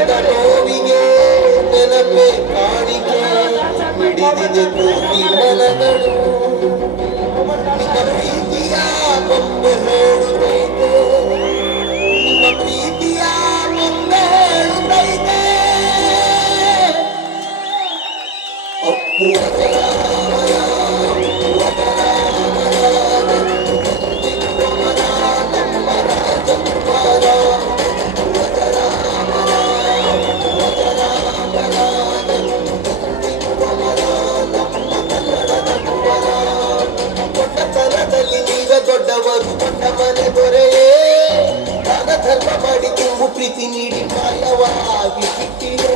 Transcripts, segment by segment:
ಹೃದಯದ ನೋವಿಗೆ ನೆನಪೇ ಕಾಣಿಕೆ ಹಿಡಿದಿದೆ ಕೋಟಿ ಮನಗಳು ನಿಮ್ಮ ಪ್ರೀತಿಯ ಬೊಂಬೆ ಹೇಳುತ್ತೈತೆ ನಿಮ್ಮ ಪ್ರೀತಿಯ ಬೊಂಬೆ ಹೇಳುತ್ತೈತೆ ದೊಡ್ಡವರು ದೊಡ್ಡ ಮನೆ ದೊರೆಯೇ ದಾನ ಧರ್ಮ ಮಾಡಿ ತುಂಬು ಪ್ರೀತಿ ನೀಡಿ ಮಾಯವಾಗಿ ಬಿಟ್ಟಿಯೇ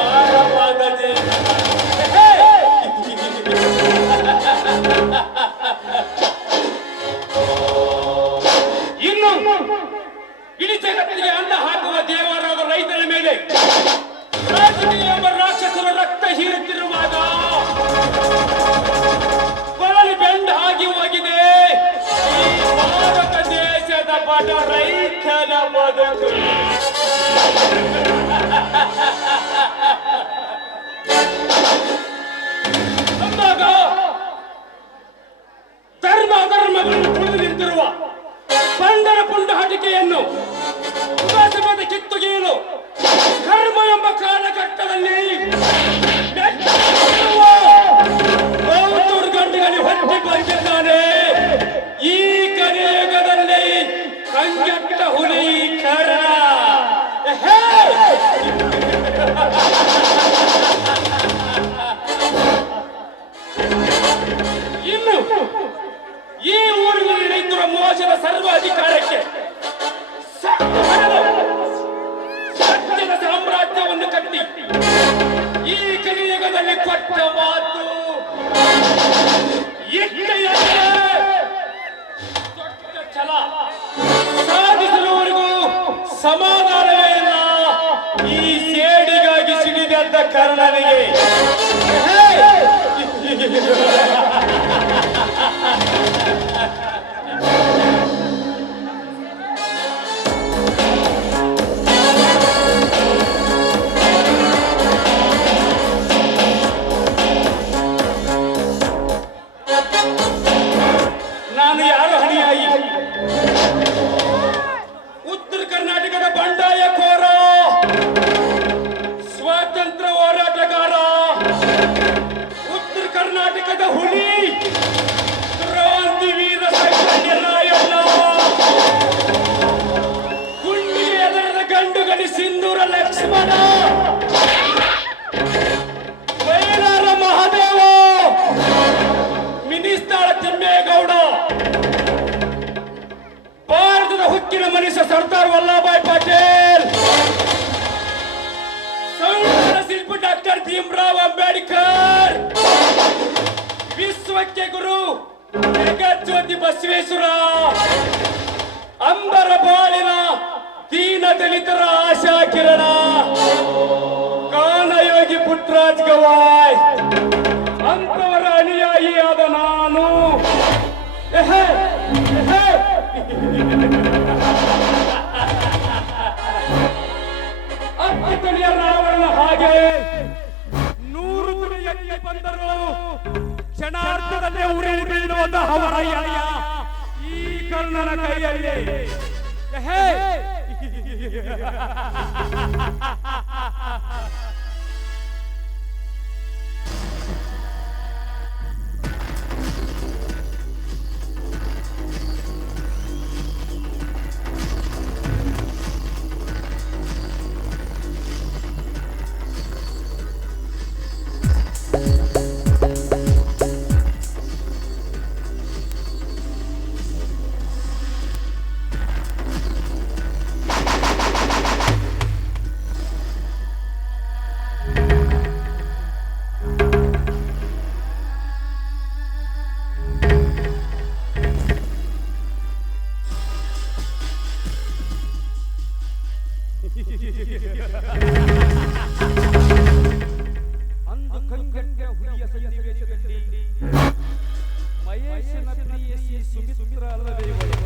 ಬಾರಪಾದಜಿ. ಇನ್ನು ಇಡೀ ಜಗತ್ತಿಗೆ ಅನ್ನ ಹಾಕುವ ದೇವರಾದ ರೈತರ ಮೇಲೆ ರಾಜಕೀಯ ಎಂಬ ರಾಕ್ಷಸರ ರಕ್ತ ಹೀರುತ್ತಿರುವಾಗ ಕೊಳಲಿ ಬೆಂಡ್ ಆಗಿ ಹೋಗಿದೆ ಈ ಭಾರತ ದೇಶದ ಬಡ ರೈತನ ಬದುಕು. ಅಂದಾಗ ಧರ್ಮ ಅಧರ್ಮಗಳನ್ನು ತುಳಿದು ನಿಂತಿರುವ ಪಂಡರ ಪುಂಡಾಟಿಕೆಯನ್ನು ಉದಾಸೀನತೆ ಕಿತ್ತೊಗೆಯಲು ಕರ್ಮ ಎಂಬ ಕಾಲಘಟ್ಟದಲ್ಲಿ ಗಂಟೆಗಳಲ್ಲಿ ಹೊಟ್ಟೆ ಬಂದಿದ್ದಾನೆ. ಈ ಕಲಿಯುಗದಲ್ಲಿ ಕಂಗೆಟ್ಟ ಹುಲಿ ಕರ್ಣ. ಇನ್ನು ಈ ಊರಿನಲ್ಲಿ ನಡೆಯುತ್ತಿರುವ ಮೋಸದ ಸರ್ವ ಅಧಿಕಾರಕ್ಕೆ ಸತ್ಯದ ಸಾಮ್ರಾಜ್ಯವನ್ನು ಕಟ್ಟಿ ಈ ಕಲಿಯುಗದಲ್ಲಿ ಕೊಟ್ಟ ಮಾತು ದೊಡ್ಡ ಛಲ ಸಾಧಿಸಲುವರೆಗೂ ಸಮಾಧಾನವೇ ಇಲ್ಲ. ಈ ಸೇಡಿಗಾಗಿ ಸಿಡಿದೆದ್ದ ಕರ್ಣನಿಗೆ ನಾನು ಯಾರು ಹಣಿಯಾಯಿ? ಉತ್ತರ ಕರ್ನಾಟಕದ ಬಂಡಾಯಕೋರ, ಸ್ವಾತಂತ್ರ್ಯ ಹೋರಾಟಗಾರ, ಉತ್ತರ ಕರ್ನಾಟಕದ ಹುಲಿ, ಕ್ರಾಂತಿವೀರ ಸಂಗೊಳ್ಳಿ ರಾಯಣ್ಣ, ಗುಂಡಿಗೆ ಎದರದ ಗಂಡುಗಲಿ ಸಿಂಧೂರ ಲಕ್ಷ್ಮಣ, ಬೈಲಾರ ಮಹಾದೇವ, ಮಿನಿಸ್ತಾಳ ತಿಮ್ಮೇಗೌಡ, ಭಾರತದ ಹುಕ್ಕಿನ ಮನುಷ್ಯ ಸರ್ದಾರ್ ವಲ್ಲಭಾಯ್ ಪಟೇಲ್, ಸಂವಿಧಾನ ಶಿಲ್ಪಿ ಡಾಕ್ಟರ್ ಭೀಮರಾವ್ ಅಂಬೇಡ್ಕರ್, ವಿಶ್ವಕ್ಕೆ ಗುರು ಜಗಜ್ಯೋತಿ ಬಸವೇಶ್ವರ, ಅಂಬರ ಬಾಳಿನ ದೀನ ದಲಿತರ ಆಶಾ ಕಿರಣ, ಕಾನಯೋಗಿ ಪುಟ್ರಾಜ್ ಗವಾಯ್ ಅಂತವರ ಅನುಯಾಯಿಯಾದ ನಾನು ಅತ್ಯುತ್ತಲಿಯ ರಾವಣನ ಹಾಗೆ 100 ತುಳಿಯಲ್ಲಿ ಬಂದರು ಕ್ಷಣಾರ್ಧದಲ್ಲೇ ಉರುಳಿ ಬೀಳುವಂತ ಹವರಯ್ಯ ಈ ಕರ್ಣನ ಕೈಯಲ್ಲಿ. ಅಂದು ಕಂಗಟ್ಟ ಹುಲಿಯ ಸನ್ನಿವೇಶದಲ್ಲಿ ಮಹೇಶನ ಪ್ರಿಯಸಿ ಸುಮಿತ್ರ ಅಲ್ಲವೇ ಇವಳು?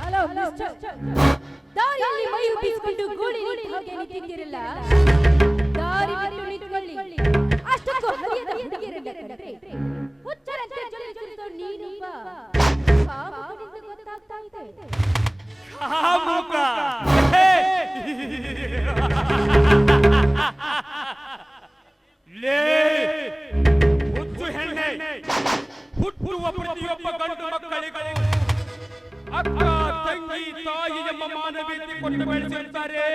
ಹಲೋ ದಾರಿಯಲ್ಲಿ ಮೈ ಉಬ್ಬಿಸಿಕೊಂಡು ಗೋಳಿ ಹಾಗೆ ನಿಂತಿರಲ್ಲ, ದಾರಿ ಬಿಟ್ಟು ನಿಂತ್ಕೊಳ್ಳಿ. ಅಷ್ಟಕ್ಕೂ ಹರಿಯದ ಹುಡುಗಿಯರನ್ನ ಕಂಡ್ರೆ ಹುಚ್ಚರಂತೆ ಜೊತೆಗಿರುತ್ತೋ ನೀನೊಬ್ಬ ಕಾಮುಕನೆಂದು ಗೊತ್ತಾಗ್ತಾ ಇದೆ. ಕಾಮುಕ ಲೇ ಹುಚ್ಚು ಹೆಣ್ಣೆ, ಹುಟ್ಟುವ ಪ್ರತಿಯೊಬ್ಬ ಗಂಡು ಮಕ್ಕಳಿಗೂ ಅಕ್ಕ ತಂಗಿ ತಾಯಿ ಎಂಬ ಮಾನವೀಯತೆ ಕೊಟ್ಟು ಬೆಳೆಸಿರುತ್ತಾರೆ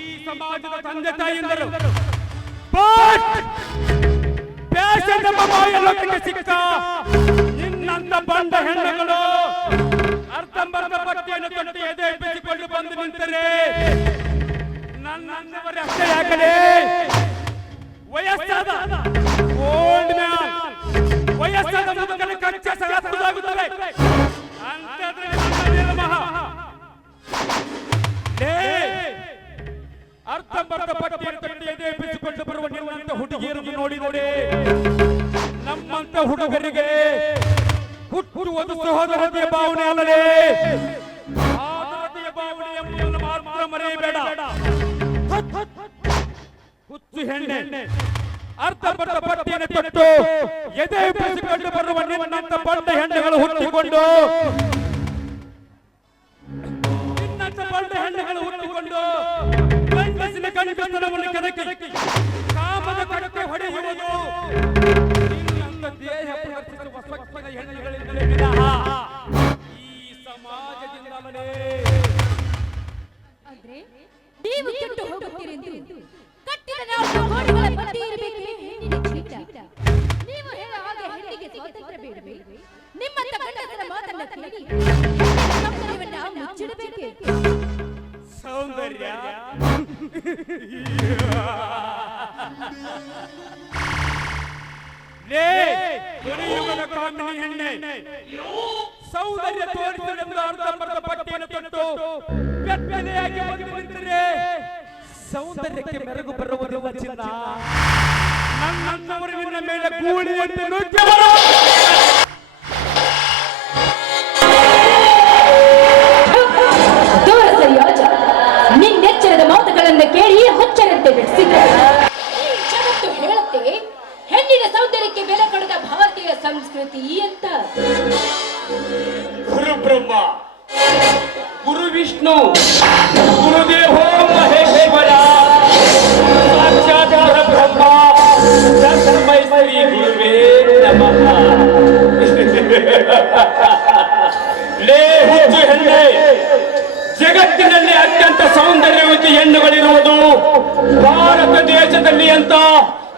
ಈ ಸಮಾಜದ ತಂದೆ ತಾಯಿಯಂದರು. ದೇಶದ ಬಾಯಲ್ಲೊಟ್ಟಿಗೆ ಸಿಕ್ಕ ನಿನ್ನಂತ ಬಂಡ ಹೆಣ್ಣುಗಳು ಅರ್ಧಂಬರ್ಧ ಬಟ್ಟೆಯನ್ನು ತೊಟ್ಟು ಎದೆ ಬಿಸಿಕೊಂಡು ಬಂದು ನಿಂತರೆ ನನ್ನವರೇ ಅಷ್ಟೇ ಯಾಕಲೇ ವಯಸ್ಸಾದ ಓಲ್ಡ್ ಮ್ಯಾನ್ ವಯಸ್ಸಾದ ಮುದುಕನ ಕಚ್ಚೆ ಸಲಹುದಾಗುತ್ತದೆ ಅಂತಂದ್ರೆ ಅರ್ಧಂಬರ್ಧ ಬಟ್ಟೆಯನ್ನು ತೊಟ್ಟು ಎದೆ ಬಿಸಿಕೊಂಡು ಬರುವ ನಿನ್ನಂತ ಹುಡುಗಿಯರನ್ನು ನೋಡಿದರೆ ನಮ್ಮಂತ ಹುಡುಗರಿಗೆ ಹುಟ್ಟುವುದು ಸಹೋದರತೆಯ ಭಾವನೆ ಅಲ್ಲದೆ ಸಹೋದರತೆಯ ಭಾವನೆ ಎಂಬುದನ್ನು ಮಾತ್ರ ಮರೆಯಬೇಡ. ಹುಚ್ಚು ಹೆಣ್ಣೆ ಅರ್ಧಂಬರ್ಧ ಬಟ್ಟೆಯನ್ನು ತೊಟ್ಟು ಎದೆ ಬಿಸಿಕೊಂಡು ಬರುವ ನಿನ್ನಂತ ಬಂಡ ಹೆಣ್ಣುಗಳು ಹುಟ್ಟಿಕೊಂಡು ಗಂಡಸಿನ ಗಂಡತನವನ್ನು ಕೆದಕಿ ಕಾಮದ ಕಡಕೆ ಹೊಡೆಯುವುದು ನಿನ್ನಂತ ದೇಹ ಪ್ರದರ್ಶಿಸುವ ಸೊಕ್ಕಿನ ಹೆಣ್ಣುಗಳಿಂದಲೇ ವಿನಃ ಈ ಸಮಾಜದಿಂದಲೇ. ಅಂದ್ರೆ ನೀವು ಕೆಟ್ಟು ಹೋಗುತ್ತೀರೆಂದು ಕಟ್ಟಿದ ನಾಲ್ಕು ಗೋಡೆಗಳ ಮಧ್ಯೆ ಇರಬೇಕೆ ಹೆಣ್ಣಿನ ಜೀವಿತ. ನೀವು ಹೇಳೋ ಹಾಗೆ ಹೆಣ್ಣಿಗೆ ಸ್ವಾತಂತ್ರ್ಯ ಬೇಡವೇ? ನಿಮ್ಮಂತ ಗಂಡಸರ ಮಾತನ್ನ ಕೇಳಿ ಸೌಂದರ್ಯವನ್ನ ಮುಚ್ಚಿಡಬೇಕೆ? ಸೌಂದರ್ಯ ಯುಗದ ಕಾಮಿನಿ ಹೆಣ್ಣೆ ಸೌಂದರ್ಯ ತೋರಿಸಲೆಂದು ಅರ್ಧಂಬರ್ಧ ಬಟ್ಟೆಯನ್ನು ತೊಟ್ಟು ಬೆತ್ತಲೆಯಾಗಿ ಬಂದು ನಿಂತರೆ ಸೌಂದರ್ಯಕ್ಕೆ ಮೆರುಗು ಬರುವುದು ವಚನ. ನನ್ನವರ ನಿನ್ನ ಮೇಲೆ ಗೂಳಿಯಂತೆ ನುಗ್ಗಿ ನಿನ್ನೆಚ್ಚರದ ಮಾತುಗಳನ್ನು ಕೇಳಿ ಹುಚ್ಚರಂತೆ ಬೆಳೆಸಿದ್ದಾರೆ. ಈ ಜಗತ್ತು ಹೇಳುತ್ತೆ ಹೆಣ್ಣಿನ ಸೌಂದರ್ಯಕ್ಕೆ ಬೆಲೆ ಕೊಡದ ಭಾರತೀಯ ಸಂಸ್ಕೃತಿ ಅಂತ. ಗುರು ಬ್ರಹ್ಮ, ಗುರು ವಿಷ್ಣು, ಗುರುದೇವೋ ಮಹೇಶ್ವರ, ಸಾಕ್ಷಾತ್ ಬ್ರಹ್ಮ ತಸ್ಮೈ ಶ್ರೀ ಗುರುವೇ ನಮಃ. ಲೇ ಹುಚ್ಚು ಹೆಣ್ಣೆ, ಜಗತ್ತಿನಲ್ಲಿ ಅತ್ಯಂತ ಸೌಂದರ್ಯವತಿ ಹೆಣ್ಣುಗಳಿರುವುದು ಭಾರತ ದೇಶದಲ್ಲಿ ಅಂತ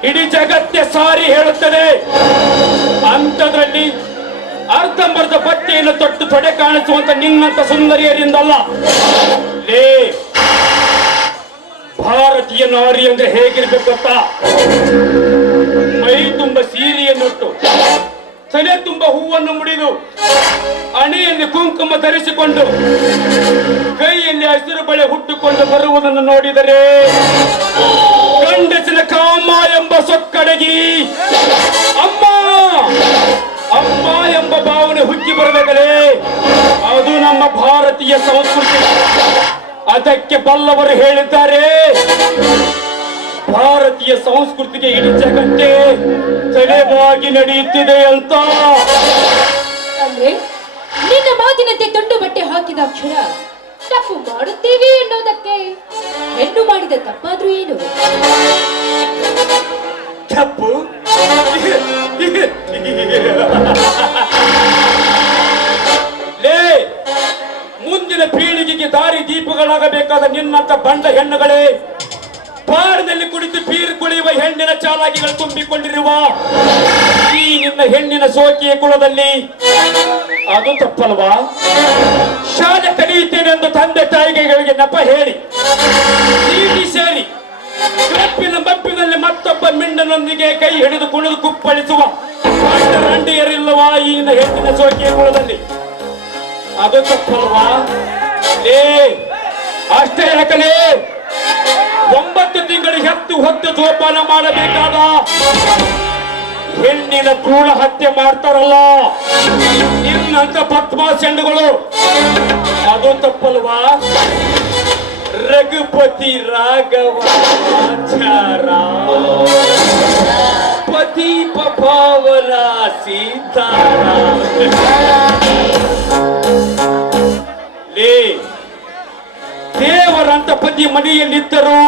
ಇಡೀ ಜಗತ್ತೇ ಸಾರಿ ಹೇಳುತ್ತದೆ. ಅಂಥದ್ರಲ್ಲಿ ಅರ್ಧಂಬರ್ಧ ಬಟ್ಟೆಯನ್ನು ತೊಟ್ಟು ತೊಡೆ ಕಾಣಿಸುವಂತ ನಿನ್ನಂತ ಸುಂದರಿಯರಿಂದಲ್ಲ. ಲೇ ಭಾರತೀಯ ನಾರಿ ಅಂದ್ರೆ ಹೇಗಿರ್ಬೇಕು ಗೊತ್ತಾ? ಮೈ ತುಂಬ ಸೀರೆಯನ್ನುಟ್ಟು, ತಲೆ ತುಂಬ ಹೂವನ್ನು ಮುಡಿದು, ಹಣೆಯಲ್ಲಿ ಕುಂಕುಮ ಧರಿಸಿಕೊಂಡು, ಕೈಯಲ್ಲಿ ಹಸಿರು ಬಳೆ ಹುಟ್ಟುಕೊಂಡು ಬರುವುದನ್ನು ನೋಡಿದರೆ ಗಂಡಸಿನ ಕಾಮ ಎಂಬ ಸೊಕ್ಕಡಗಿ ಅಮ್ಮ ಅಮ್ಮ ಎಂಬ ಭಾವನೆ ಹುಟ್ಟಿ ಬರಬೇಕಲೇ. ಅದು ನಮ್ಮ ಭಾರತೀಯ ಸಂಸ್ಕೃತಿ. ಅದಕ್ಕೆ ಬಲ್ಲವರು ಹೇಳಿದ್ದಾರೆ, ಭಾರತೀಯ ಸಂಸ್ಕೃತಿಗೆ ಇಡೀ ಜಗತ್ತೇ ತಲೆಬಾಗಿ ನಡೆಯುತ್ತಿದೆ ಅಂತ. ಅಂದ್ರೆ ನಿನ್ನ ಮಾತಿನಂತೆ ತುಂಡು ಬಟ್ಟೆ ಹಾಕಿದ ಕ್ಷಣ ತಪ್ಪು ಮಾಡುತ್ತೇವೆ ಎನ್ನುವುದಕ್ಕೆ ಹೆಣ್ಣು ಮಾಡಿದ ತಪ್ಪಾದ್ರೂ ಏನು? ತಪ್ಪು ಲೇ, ಮುಂದಿನ ಪೀಳಿಗೆಗೆ ದಾರಿ ದೀಪಗಳಾಗಬೇಕಾದ ನಿನ್ನಂತ ಬಂಡ ಹೆಣ್ಣುಗಳೇ, ಬಾರದಲ್ಲಿ ಕುಳಿತು ಬೀರು ಕುಳಿಯುವ ಹೆಣ್ಣಿನ ಚಾಲಾಕಿಗಳು ತುಂಬಿಕೊಂಡಿರುವ ಈ ನಿನ್ನ ಹೆಣ್ಣಿನ ಸೋಕಿಯ ಕುಲದಲ್ಲಿ ಅದು ತಪ್ಪಲ್ವಾ? ಶಾಲೆ ಕಲಿಯುತ್ತೇನೆ ಎಂದು ತಂದೆ ತಾಯಿಗಳಿಗೆ ನೆಪ ಹೇಳಿ ಚೀಟಿ ಸೇರಿ ಕಪ್ಪಿನ ಮಪ್ಪಿನಲ್ಲಿ ಮತ್ತೊಬ್ಬ ಮಿಂಡನೊಂದಿಗೆ ಕೈ ಹಿಡಿದು ಕುಣಿದು ಕುಪ್ಪಳಿಸುವ ರಂಡಿಯರಿಲ್ಲವಾ ಈ ನಿನ್ನ ಹೆಣ್ಣಿನ ಸೋಕಿಯ ಕುಲದಲ್ಲಿ? ಅದು ತಪ್ಪಲ್ವಾ? ಲೇ ಅಷ್ಟೇ ಯಾಕಲೇ, 9 ತಿಂಗಳು ಹೆತ್ತು ಹೊತ್ತು ಜೋಪಾನ ಮಾಡಬೇಕಾದ ಹೆಣ್ಣಿನ ಭ್ರೂಣ ಹತ್ಯೆ ಮಾಡ್ತಾರಲ್ಲ ನಿನ್ನಂತ ಪದ್ಮಾಸ್ ಹೆಣ್ಣುಗಳು, ಅದು ತಪ್ಪಲ್ವಾ? ರಘುಪತಿ ರಾಘವ ಆಚಾರ ಪತಿ ಪಾವನ ಸೀತಾರ. ಲೇ ದೇವರಂತ ಪತಿ ಮನೆಯಲ್ಲಿದ್ದರೂ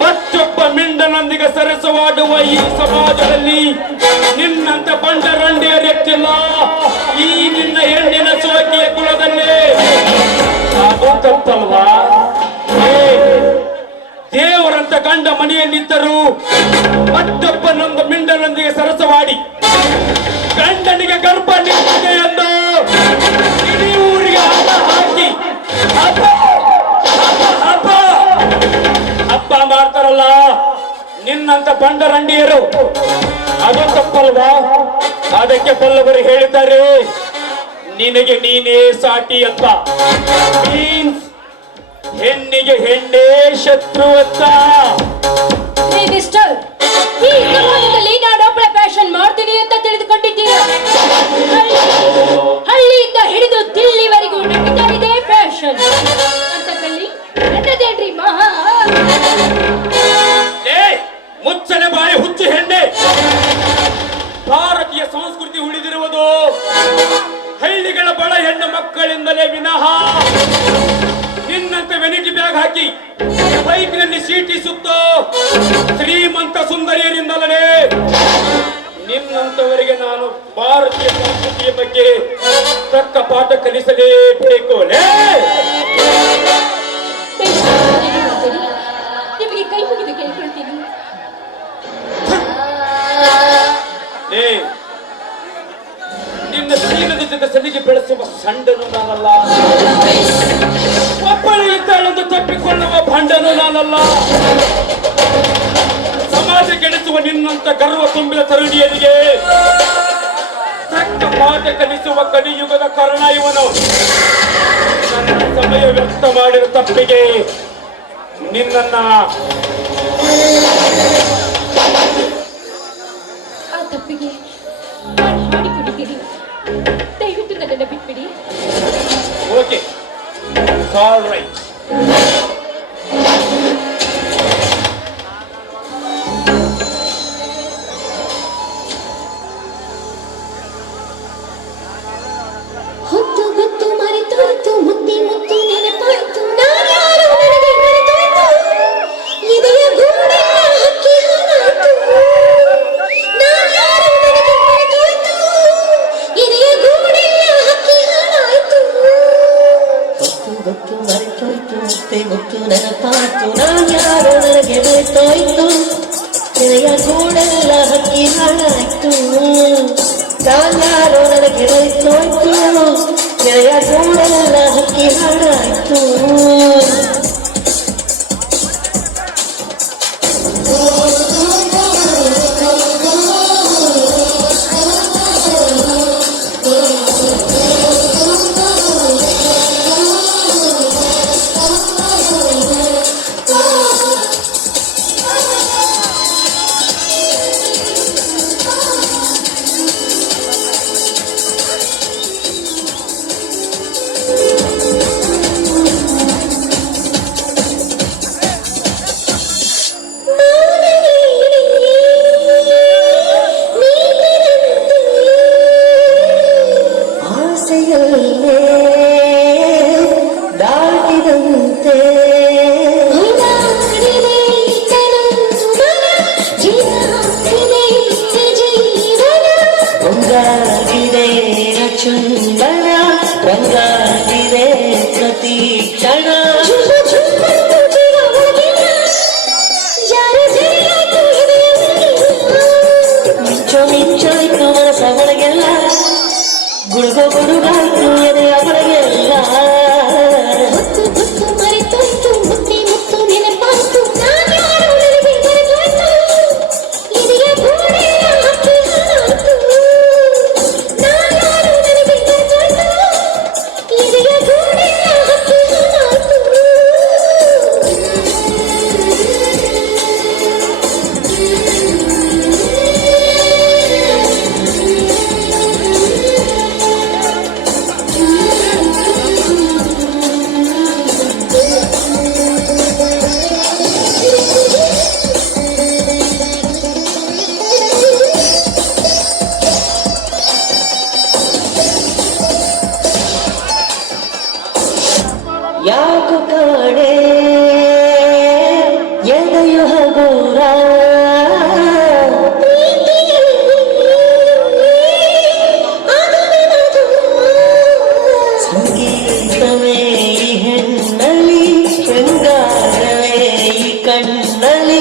ಮತ್ತೊಬ್ಬ ಮಿಂಡನೊಂದಿಗೆ ಸರಸವಾಡುವ ಈ ಸಮಾಜದಲ್ಲಿ ನಿನ್ನಂತ ಬಂಡರಂಡಿಯರೆತ್ತಿಲ್ಲ ಈ ನಿನ್ನ ಹೆಣ್ಣಿನ ಸೋಕಿಯ ಕುಲದಲ್ಲಿ. ಅದು ತಪ್ಪಲ್ವಾ? ದೇವರಂತ ಗಂಡ ಮನೆಯಲ್ಲಿದ್ದರೂ ಮತ್ತೊಬ್ಬನೊಂದು ಮಿಂಡನೊಂದಿಗೆ ಸರಸವಾಡಿ ಗಂಡನಿಗೆ ಗರ್ಭ ನಿಂತಿದೆ ಎಂದು ಇಡೀ ಊರಿಗೆ ಹಬ್ಬ ಹಾಕಿ ಹಬ್ಬ ಹಬ್ಬ ಹಬ್ಬ ಮಾಡ್ತಾರಲ್ಲ ನಿನ್ನಂತ ಬಂಡರಂಡಿಯರು. ಅದು ತಪ್ಪಲ್ವಾ? ಅದಕ್ಕೆ ಪಲ್ಲವರು ಹೇಳಿದ್ದಾರೆ ನಿನಗೆ ನೀನೇ ಸಾಟಿ ಅಂತ. ಮೀನ್ಸ್ ಹೆಣ್ಣಿಗೆ ಹೆಣ್ಣೇ ಶತ್ರು ಅಂತ. ಈ ಸಮಾಜದಲ್ಲಿ ನಾನೊಬ್ಬಳ ಫ್ಯಾಷನ್ ಮಾಡ್ತೀನಿ ಅಂತ ತಿಳಿದುಕೊಂಡಿದ್ದೀರಾ? ಹಳ್ಳಿಯಿಂದ ಹಿಡಿದು ದಿಲ್ಲಿವರೆಗೂ ನಡೀತಾ ಇದೆ ಫ್ಯಾಷನ್ ಅಂತ ಕಳ್ಳಿ ನನ್ನದೇನ್ರಿ ಮಹಾ. ಮುಚ್ಚನೆ ಬಾಯಿ ಹುಚ್ಚು ಹೆಣ್ಣೆ. ಭಾರತೀಯ ಸಂಸ್ಕೃತಿ ಉಳಿದಿರುವುದು ಹಳ್ಳಿಗಳ ಬಡ ಹೆಣ್ಣು ಮಕ್ಕಳಿಂದಲೇ ವಿನಃ ನಿನ್ನಂತ ವೆನಿಟಿ ಬ್ಯಾಗ್ ಹಾಕಿ ಬೈಕ್ನಲ್ಲಿ ಸೀಟಿ ಸುತ್ತೋ ಶ್ರೀಮಂತ ಸುಂದರಿಯರಿಂದಲೇ. ನಿನ್ನಂತವರಿಗೆ ನಾನು ಭಾರತೀಯ ಸಂಸ್ಕೃತಿಯ ಬಗ್ಗೆ ತಕ್ಕ ಪಾಠ ಕಲಿಸಲೇಬೇಕು. ನಿಮಗೆ ಕೈ ಮುಗಿದು ಕೇಳ್ಕೊಳ್ತೀನಿ. ನಿನ್ನ ಶೀಲದ ಜೊತೆ ಸಲಿಗೆ ಬೆಳೆಸುವ ಸಂಡನು ನಾನಲ್ಲ, ಒಬ್ಬಳು ಇದ್ದಾಳೆಂದು ತಪ್ಪಿಕೊಳ್ಳುವ ಭಂಡನು ನಾನಲ್ಲ. ಸಮಾಜ ಕೆಡಿಸುವ ನಿನ್ನಂತ ಗರ್ವ ತುಂಬಿದ ತರುಣಿಯರಿಗೆ ತಕ್ಕ ಪಾಠ ಕಲಿಸುವ ಕಲಿಯುಗದ ಕರ್ಣ ಇವನು. ನನ್ನ ಸಮಯ ವ್ಯಕ್ತ ಮಾಡಿದ ತಪ್ಪಿಗೆ ನಿನ್ನನ್ನ ಆ ತಪ್ಪಿಗೆ ನಾನು ಮಾಡಿಕೊಂಡಿದ್ದೀನಿ. ದಯವಿಟ್ಟು ನನ್ನನ್ನು ಬಿಟ್ಬಿಡಿ. Okay, all right. ಹೊತ್ತು ಗೊತ್ತು ಮರೆತೋಯ್ತು, ಮುತ್ತಿ ಮುತ್ತು ನೆನಪಾಯ್ತು, ನಾನ್ಯಾರು ನನಗೆ ಮರೆತೋಯ್ತು, ಇದೆಯ ಗೂಡೆ ಹಕ್ಕಿ ಹಾರಾಯ್ತು, ನಾನ್ಯಾರು ನನಗೆ ಮರೆತೋಯ್ತು, ಇದೆಯ ಗೂಡೆ ಹಕ್ಕಿ ಹಾರಾಯ್ತು. ಗೊತ್ತು ಗೊತ್ತು ಮರೆತೋಯ್ತು, ಮುತ್ತೆ ಮುತ್ತು ನೆನಪಾಯ್ತು, ನಾನ್ಯಾರು ನನಗೆ ಮರೆತೋಯ್ತು, ಇದೆಯ ಗೂಡೆಲ್ಲ ಹಕ್ಕಿ ಹಾರಾಯ್ತು, ನಾನ್ಯಾರು ನನಗೆ ಮರೆತೋಯ್ತು, ಇದೆಯ ಗೂಡೆಲ್ಲ ಹಕ್ಕಿ ಹಾರಾಯ್ತು. ರಂಗಾಗಿದೆ ಪ್ರತಿ ಕ್ಷಣ. ಮಿಂಚೋ ಮಿಂಚೋಯ್ತು ಮನಸ ಒಳಗೆಲ್ಲ, ಗುಡುಗೋ ಗುಡುಗಾಯ್ತು ಎದೆಯ ಒಳಗೆಲ್ಲ. ಹೊತ್ತು ಹೊತ್ತು ಮರೆತೋಯ್ತು, ಮುತ್ತಿ ಮುತ್ತು ನೆನಪಾಯ್ತು, ನಾನ್ಯಾರು ನನಗೆ ಮರೆತೋಯ್ತು, ಇದೆಯ ಗೂಡೆ ಹಕ್ಕಿ ಹಾರಾಯ್ತು, ನಾನ್ಯಾರು ನನಗೆ ಮರೆತೋಯ್ತು, ಇದೆಯ ಗೂಡೆ ಹಕ್ಕಿ ಹಾರಾಯ್ತು. ಯಾಕು ಕಾಣೆ ಎದೆಯು ಹಗುರ, ಸಂಗೀತವೇ ಈ ಹೆಣ್ಣಲ್ಲಿ, ಶೃಂಗಾರವೇ ಈ ಕಣ್ಣಲ್ಲಿ.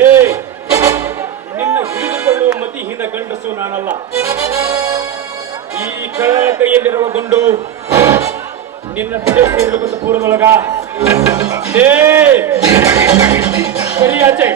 ಏ ನಿನ್ನ ಹಿಡಿದುಕೊಳ್ಳುವ ಮತಿಹೀನ ಗಂಡಸು ನಾನಲ್ಲ. ಈ ಕಳ್ಳನ ಕೈಯಲ್ಲಿರುವ ಗುಂಡು ನಿನ್ನ ತಲೆ ಸೇರಲು ಪೂರ್ವದೊಳಗ. ಏ ಸರಿ ಆಚೆ.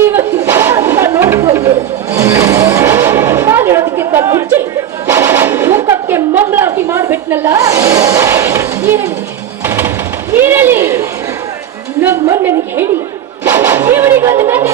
ಇವತ್ತು ನೋಡಿಕೊಂಡು ಕಾಲಿಡೋದಕ್ಕಿಂತ ಮುಂಚೆ ಮುಖಕ್ಕೆ ಮಂಗಳಾರತಿ ಮಾಡ್ಬಿಟ್ನಲ್ಲ. ಇರಲಿ ನಮ್ಮಣ್ಣನಿಗೆ ಹೇಳಿ ಇವನಿಗೊಂದು ಗಂಟೆ